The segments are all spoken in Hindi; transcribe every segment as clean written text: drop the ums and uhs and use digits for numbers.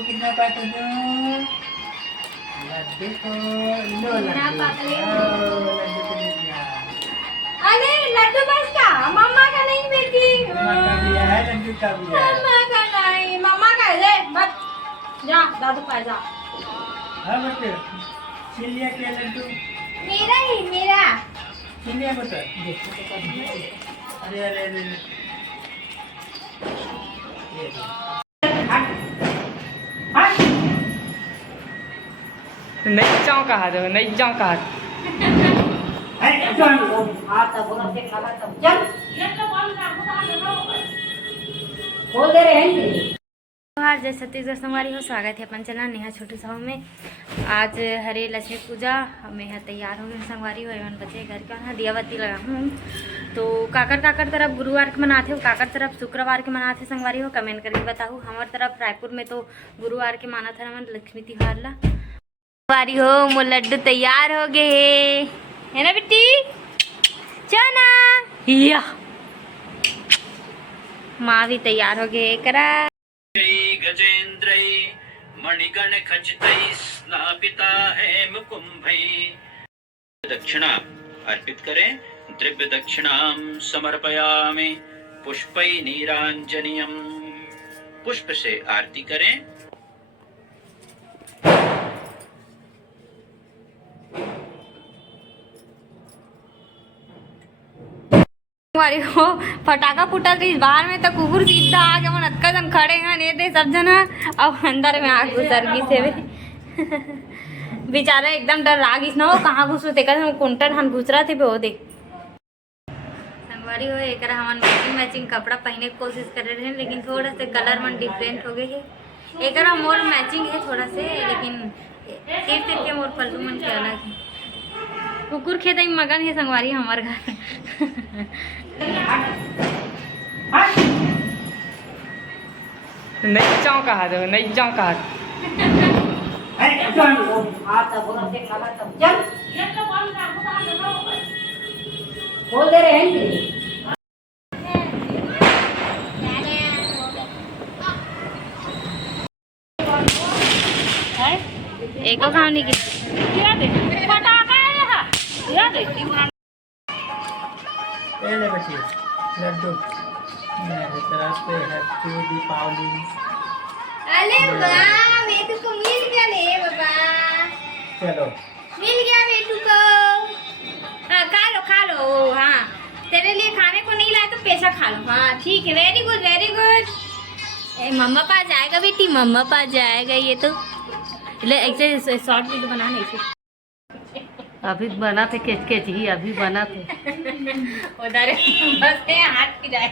कितना पाते दो लड्डू को लो लड्डू को दे दिया। अरे लड्डू बस का मम्मा का नहीं बेटी। मम्मा का भी है लड्डू का भी है। मम्मा का नहीं मम्मा का है बस जा दादू पास जा। हाँ बच्चे छीन लिया क्या लड्डू? मेरा ही मेरा छीन लिया बता। अरे अरे अरे ये नहीं जाऊँ कहा दो नहीं जाऊँ कहा बोल दे रहे हैं जय छत्तीसगढ़ संगवारी हो। स्वागत है अपन चैनल नेहा छोटू साहू में। आज हरे लक्ष्मी पूजा हमें यहाँ तैयार हो गए संगवारी हो एवं बच्चे घर का यहाँ दिया बत्ती लगा हूँ। तो काकर तरफ गुरुवार के मनाते हो, काकर तरफ शुक्रवार के मनाते संगवारी हो, कमेंट करके बताओ। हमारे तरफ रायपुर में तो गुरुवार के माना था हमारे लक्ष्मी तिहार ला संगवारी हो। मो लड्डू तैयार हो गए है ना बेटी चना या माँ भी तैयार हो गए करा गजेन्द्रै मणिगण खचितै स्नापिता है मुकुम्भै। दक्षिणा अर्पित करें। द्रव्य दक्षिणाम समर्पयामि पुष्पै नीरांजनीयम। पुष्प से आरती करें। हो फटाका फूटा इस बाहर में तो कुकुर सीधा आ गया। मन अक्का जन खड़े हैं ने दे सब जना अब अंदर में आग घुसर गई से बेचारा एकदम डर आ गई ना। वो कहाँ घुस रहे थे कुंटन हम घुस रहा थे वो देख संगवारी हो। एक हम मैचिंग कपड़ा पहने की कोशिश कर रहे हैं लेकिन थोड़ा से कलर मन डिफरेंट हो गए है। एक मोर मैचिंग है थोड़ा से लेकिन तीर के मोर पल्लू मन के अलग है। कुकुर खेत मगन है संगवारी हमारे घर नहीं जाऊँ कहा दो नहीं जाऊँ कहा बोल दे रहे हैं एक खाने की ले बच्चे लड्डू मेरे तरफ से हैप्पी दीपावली। अरे वाह बेटू को मिल गया ले बाबा। चलो मिल गया बेटू को। हाँ खा लो हाँ तेरे लिए खाने को नहीं लाए तो पैसा खा लो। हाँ ठीक है वेरी गुड वेरी गुड। मम्मा पास जाएगा बेटी मम्मा पास जाएगा। ये तो ऐसे शॉर्ट वीडियो बनाने से अभी बना थे केच ही अभी बना थे उधर बस हाथ पिराए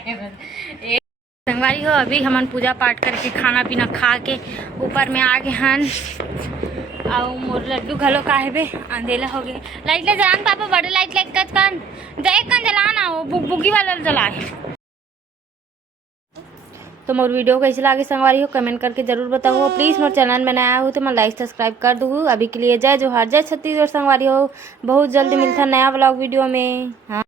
संगवारी हो। अभी हमन पूजा पाठ करके खाना पीना खा के ऊपर में आ गए हन और मोर लड्डू घलो का है अंधेला हो गए। लाइट ले जलान पापा बड़े लाइट ले कच कन देख कन जलाना हो बुगी वाला जलाए। तो मोर वीडियो कैसे लगे संगवारी हो कमेंट करके जरूर बताओ। प्लीज़ मोर चैनल में नया हो तो मैं लाइक सब्सक्राइब कर दूँ। अभी के लिए जय जोहार जय छत्तीसगढ़ संगवारी हो। बहुत जल्दी मिलता नया ब्लॉग वीडियो में। हाँ।